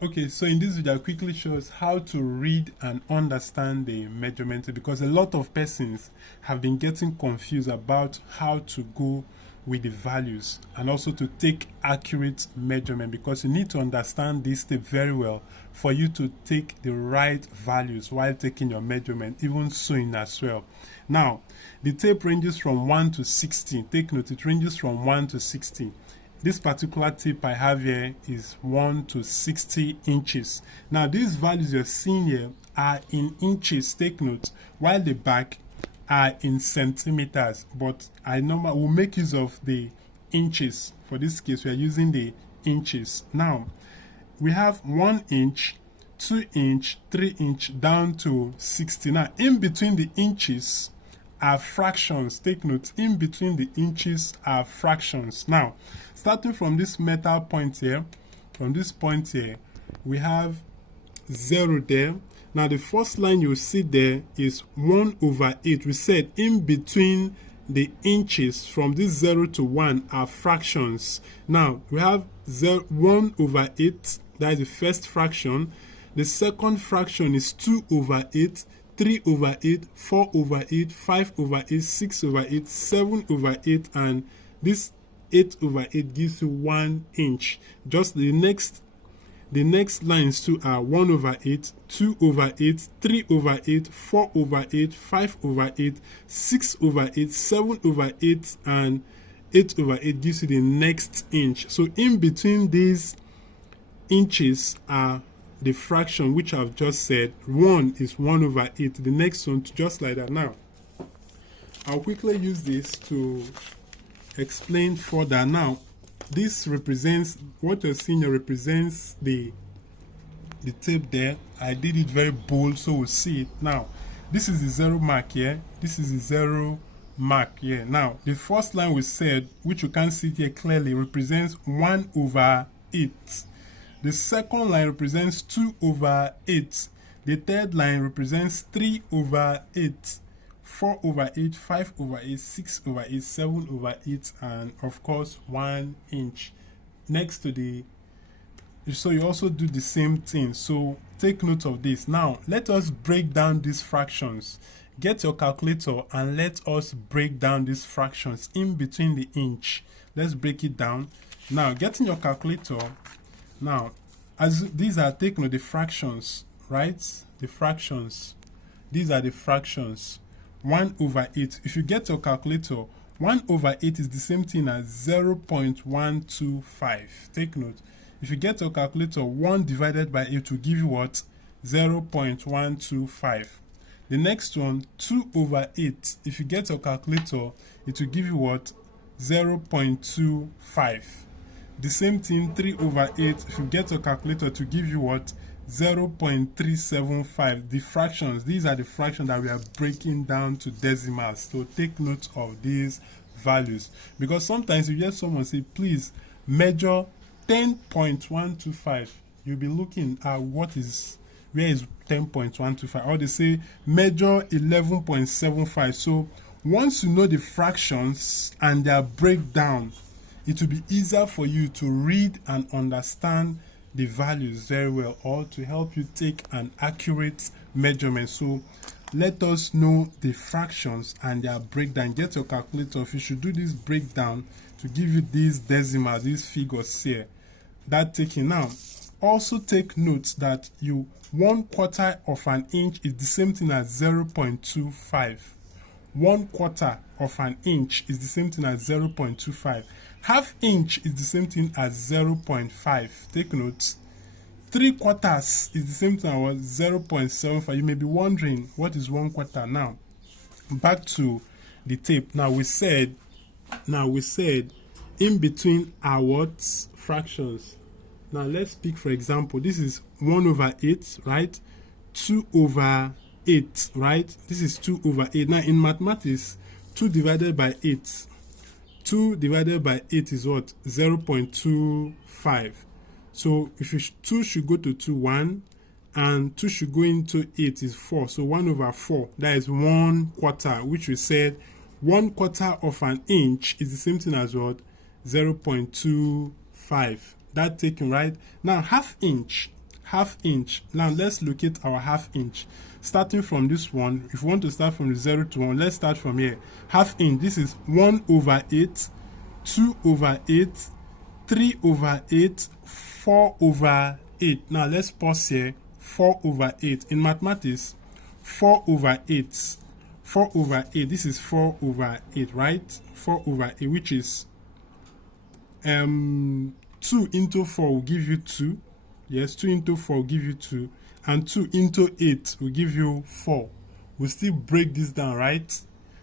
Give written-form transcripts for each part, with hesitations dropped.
Okay, so in this video, I quickly shows how to read and understand the measurement because a lot of persons have been getting confused about how to go with the values and also to take accurate measurement because you need to understand this step very well for you to take the right values while taking your measurement, even sewing as well. Now, the tape ranges from 1 to 60. Take note, it ranges from 1 to 60. This particular tip I have here is 1 to 60 inches. Now these values you're seeing here are in inches, take note, while the back are in centimeters, but I normally will make use of the inches. For this case, we are using the inches. Now we have 1 inch, 2 inch, 3 inch down to 60. Now in between the inches are fractions. Take note, in between the inches are fractions. Now, starting from this metal point here, from this point here, we have 0 there. Now, the first line you see there is 1/8. We said in between the inches from this 0 to 1 are fractions. Now, we have 1/8. That is the first fraction. The second fraction is 2/8. 3/8, 4/8, 5/8, 6/8, 7/8, and this 8/8 gives you 1 inch. Just the next lines too are 1/8, 2/8, 3/8, 4/8, 5/8, 6/8, 7/8, and 8/8 gives you the next inch. So in between these inches are the fraction which I've just said. 1 is 1/8. The next one, just like that. Now, I'll quickly use this to explain further. Now, this represents, what you're seeing here represents the tape there. I did it very bold so we'll see it. Now, this is the 0 mark here. This is the 0 mark here. Now, the first line we said, which you can't see here clearly, represents 1/8. The second line represents 2/8. The third line represents 3/8, 4/8, 5/8, 6/8, 7/8, and of course 1 inch. Next to the, so you also do the same thing. So take note of this. Now let us break down these fractions. Get your calculator and let us break down these fractions in between the inch. Let's break it down. Now, getting your calculator. Now, as these are taken the fractions, right? The fractions. These are the fractions. 1/8. If you get your calculator, 1/8 is the same thing as 0.125. Take note. If you get your calculator, 1 divided by 8 will give you what? 0.125. The next one, 2/8. If you get your calculator, it will give you what? 0.25. The same thing, 3/8. If you get your calculator to give you what? 0.375. The fractions, these are the fractions that we are breaking down to decimals. So take note of these values. Because sometimes you hear someone say, please measure 10.125. You'll be looking at where is 10.125? Or they say measure 11.75. So once you know the fractions and their breakdown, it will be easier for you to read and understand the values very well, or to help you take an accurate measurement. So let us know the fractions and their breakdown. Get your calculator. If you should do this breakdown to give you these decimals, these figures here, that taking. Now also take note that 1/4 of an inch is the same thing as 0.25. 1/4 of an inch is the same thing as 0.25. Half inch is the same thing as 0.5. Take note. 3/4 is the same thing as 0.75. You may be wondering, what is 1/4 now? Back to the tape. Now we said in between our what? Fractions. Now let's pick, for example, this is 1/8, right? 2/8, right? This is 2/8. Now in mathematics, 2 divided by 8. 2 divided by 8 is what? 0.25. So if 2 should go to 2, 1, and 2 should go into 8 is 4. So 1/4, that is 1/4, which we said 1/4 of an inch is the same thing as what? 0.25. That taken, right? Now half inch half inch. Now let's locate our half inch. Starting from this one, if you want to start from the 0 to 1, let's start from here. Half inch, this is 1 over 8, 2 over 8, 3 over 8, 4 over 8. Now let's pause here. 4 over 8. In mathematics, 4 over 8. 4 over 8. This is 4 over 8, right? 4 over 8, which is 2 into 4 will give you 2. Yes, 2 into 4 will give you 2. And 2 into 8 will give you 4. We'll still break this down, right?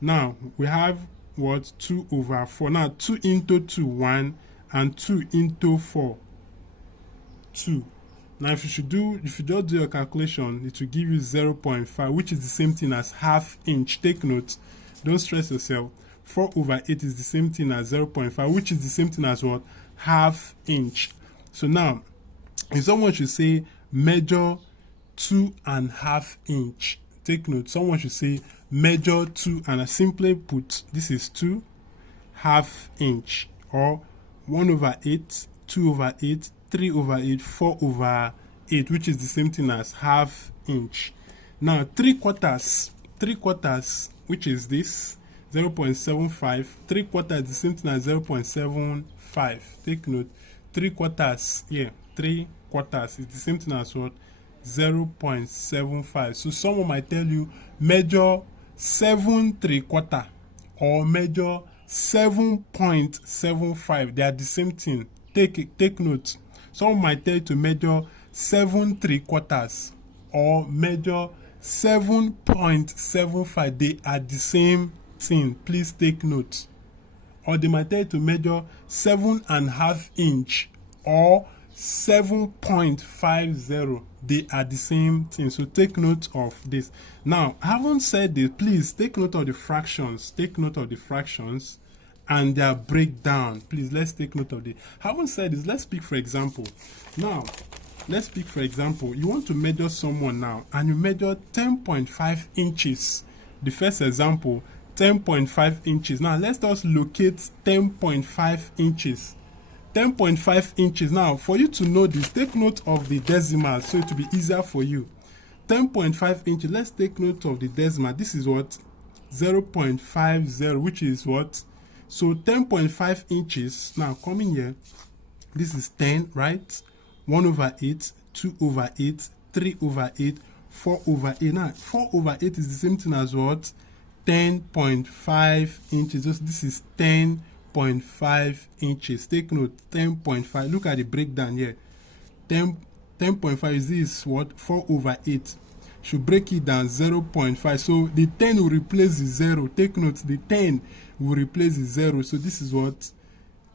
Now, we have what? 2 over 4. Now, 2 into 2, 1. And 2 into 4, 2. Now, if you just do your calculation, it will give you 0.5, which is the same thing as half inch. Take note. Don't stress yourself. 4 over 8 is the same thing as 0.5, which is the same thing as what? Half inch. So now, if someone should say measure 2.5 inch, take note. Someone should say measure 2, and I simply put this is 2 half inch, or 1 over 8, 2 over 8, 3 over 8, 4 over 8, which is the same thing as half inch. Now 3 quarters, which is this 0.75. 3 quarters is the same thing as 0.75. Take note. 3 quarters, yeah, 3 quarters is the same thing as what? 0.75. So someone might tell you measure 7 3/4 or measure 7.75. They are the same thing. Take note. Someone might tell you to measure 7 3/4 or measure 7.75. They are the same thing. Please take note. Or they might tell you to measure 7.5 inch or 7.50. They are the same thing. So take note of this. Now, I haven't said this. Please take note of the fractions. Take note of the fractions and their breakdown. Please, let's take note of the. I haven't said this. Let's speak for example. Now, let's speak for example. You want to measure someone now, and you measure 10.5 inches. The first example, 10.5 inches. Now, let's just locate 10.5 inches. 10.5 inches. Now, for you to know this, take note of the decimal so it will be easier for you. 10.5 inches. Let's take note of the decimal. This is what? 0.50, which is what? So 10.5 inches. Now, coming here, this is 10, right? 1 over 8, 2 over 8, 3 over 8, 4 over 8. Now, 4 over 8 is the same thing as what? 10.5 inches. So this is 10.5 inches. Take note, 10.5. Look at the breakdown here. 10.5 is this what? 4 over 8. Should break it down 0.5. So the 10 will replace the 0. Take note, the 10 will replace the 0. So this is what?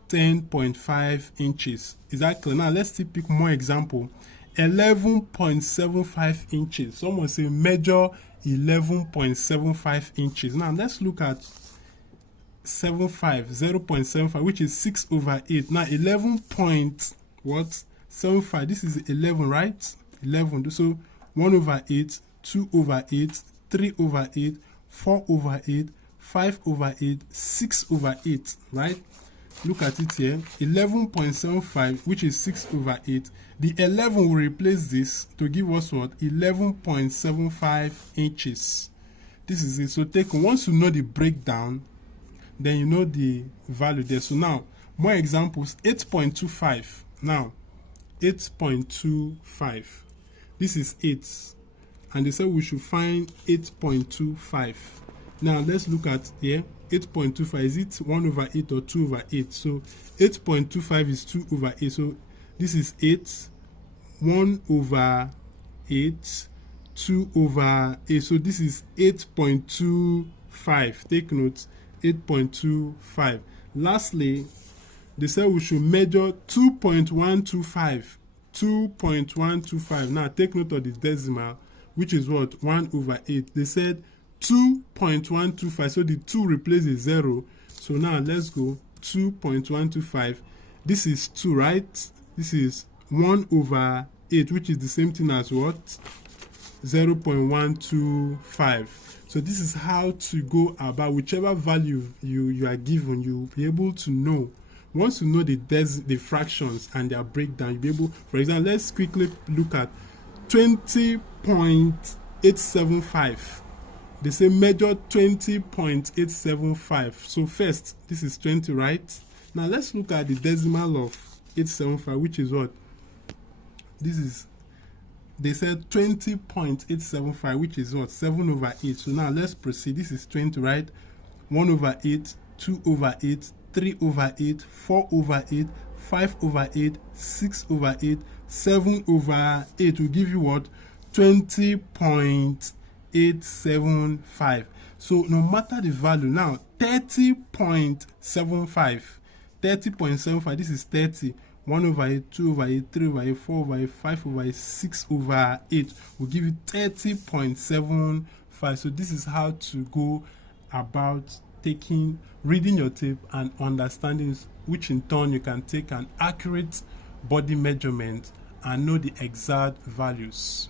10.5 inches. Is that clear? Now let's still pick more example. 11.75 inches. Someone say measure 11.75 inches. Now let's look at 0.75, which is 6 over 8. Now 11.75. This is 11, right? 11. So 1 over 8, 2 over 8, 3 over 8, 4 over 8, 5 over 8, 6 over 8, right? Look at it here. 11.75, which is 6 over 8. The 11 will replace this to give us what? 11.75 inches. This is it. So once you know the breakdown, then you know the value there. So now, more examples. 8.25. Now, 8.25. This is 8. And they said we should find 8.25. Now, let's look at here. 8.25. Is it 1 over 8 or 2 over 8? So, 8.25 is 2 over 8. So, this is 8. 1 over 8. 2 over 8. So, this is 8.25. Take note. 8.25. Lastly, they said we should measure 2.125. 2.125. Now take note of the decimal, which is what? 1 over 8. They said 2.125. So the 2 replaces 0. So now let's go. 2.125. This is 2, right? This is 1 over 8, which is the same thing as what? 0.125. So this is how to go about whichever value you are given. You'll be able to know Once you know the fractions and their breakdown, you'll be able, for example, let's quickly look at 20.875. They say measure 20.875. So first, this is 20, right? Now let's look at the decimal of 875, which is what? This is, they said 20.875, which is what? 7/8. So now let's proceed. This is 20, right? 1/8, 2/8, 3/8, 4/8, 5/8, 6/8, 7/8 will give you what? 20.875. So no matter the value, now 30.75, 30.75, this is 30. 1/8, 2/8, 3/8, 4/8, 5/8, 6/8 will give you 30.75. So this is how to go about reading your tape and understanding, which in turn you can take an accurate body measurement and know the exact values.